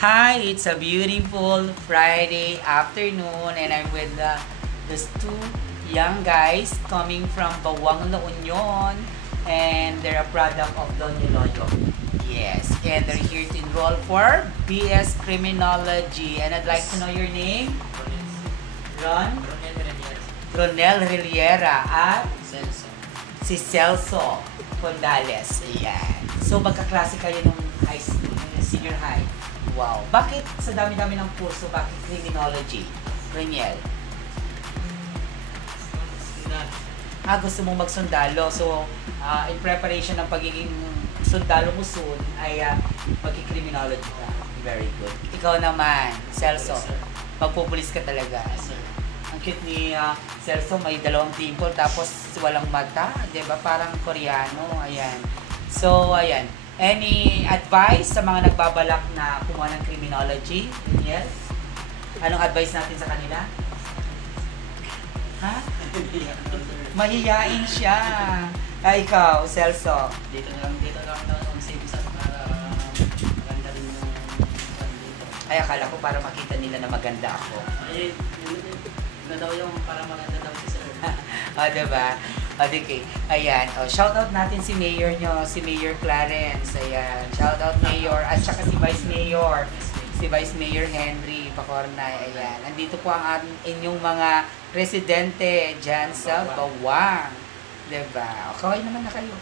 Hi, it's a beautiful Friday afternoon and I'm with these two young guys coming from Bawang La Union and they're a product of Don Niloyo. Yes, and they're here to enroll for BS Criminology. And I'd like to know your name? Ron? Ronel Riviera at si Celso Condales. Ayan. So magkaklase kayo nung high school, senior high. Wow. Bakit sa dami-dami ng kurso, bakit criminology? Reniel? Gusto mong magsundalo. So, in preparation ng pagiging sundalo mo soon, ay magki-criminology ka. Very good. Ikaw naman, Celso. Magpupulis ka talaga. Ang cute ni Celso, may dalawang dimple tapos walang mata. Diba? Parang Koreano. Ayan. So, ayan. Any advice sa mga nagbabalak na kumuha ng criminology? Yes? Anong advice natin sa kanila? Ha? Mahiyain siya. Ikaw, Celso. Dito lang daw ang simsan para maganda rin yung dito. Ay, akala ko para makita nila na maganda ako. Ay, yun daw yung para maganda daw si sir. Diba? Okay. Ayan. Shoutout natin si Mayor nyo, si Mayor Clarence. Ayan. Shoutout Mayor. At saka si Vice Mayor. Si Vice Mayor Henry Pacornay. Ayan. Nandito po ang inyong mga residente dyan sa Bawang. Diba? Okay naman na kayo.